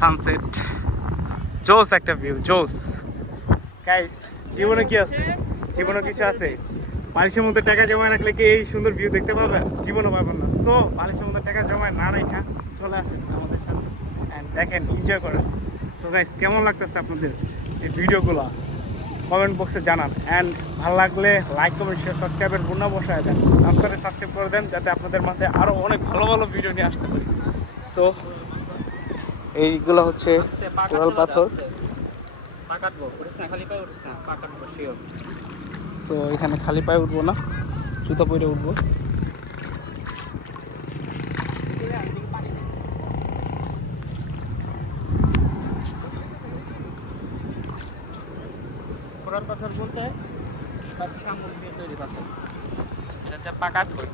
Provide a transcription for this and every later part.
Sunset, জোস একটা view, জোস। গাইস, জীবনে কি আছে? জীবনে কিছু আছে? বালিশের মধ্যে টাকা জমায় রাখলে কি এই সুন্দর ভিউ দেখতে পাবেন? জীবনও পাবেন না। সো বালিশের মধ্যে টাকা জমায় না রেখা চলে আসেন আমাদের সাথে অ্যান্ড দেখেন, এনজয় করেন। সো গাইস, কেমন লাগতেছে আপনাদের এই ভিডিওগুলো? কমেন্ট বক্সে জানান। অ্যান্ড ভালো লাগলে লাইক, কমেন্ট, শেয়ার, সাবস্ক্রাইবের গুণা বসায় দেন। আপনারা সাবস্ক্রাইব করে দেন যাতে আপনাদের মাঝে আরও অনেক ভালো ভালো ভিডিও নিয়ে আসতে পারি। সো এইগুলো হচ্ছে কোরাল পাথর। সো এখানে খালি পায়ে উঠবো না, জুতা পরে উঠবো। কোরাল পাথর বলতে সব শামুক দিয়ে তৈরি পাথর, এটা হচ্ছে পাকাট বই।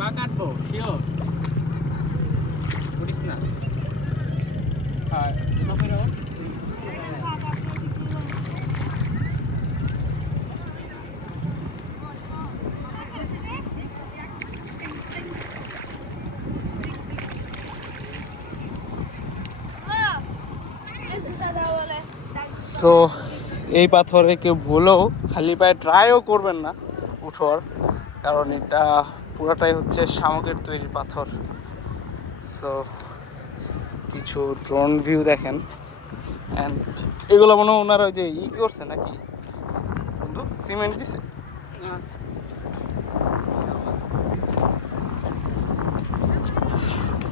পা কাটবো শিওর, বুঝিস না? হ্যাঁ, সো এই পাথরে কেউ ভুলেও খালি পায়ে ট্রাইও করবেন না উঠোর, কারণ এটা পুরাটাই হচ্ছে শামুকের তৈরি পাথর। সো কিছু ড্রোন ভিউ দেখেন। অ্যান্ড এগুলো মনে হয় ওনারা ওই যে করছে নাকি বন্ধু, সিমেন্ট দিছে।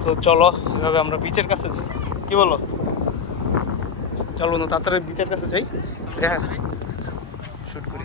সো চলো এভাবে আমরা বিচের কাছে যাই, কি বলো? চলো বন্ধু, তাড়াতাড়ি বিচের কাছে যাই, হ্যাঁ শুট করি।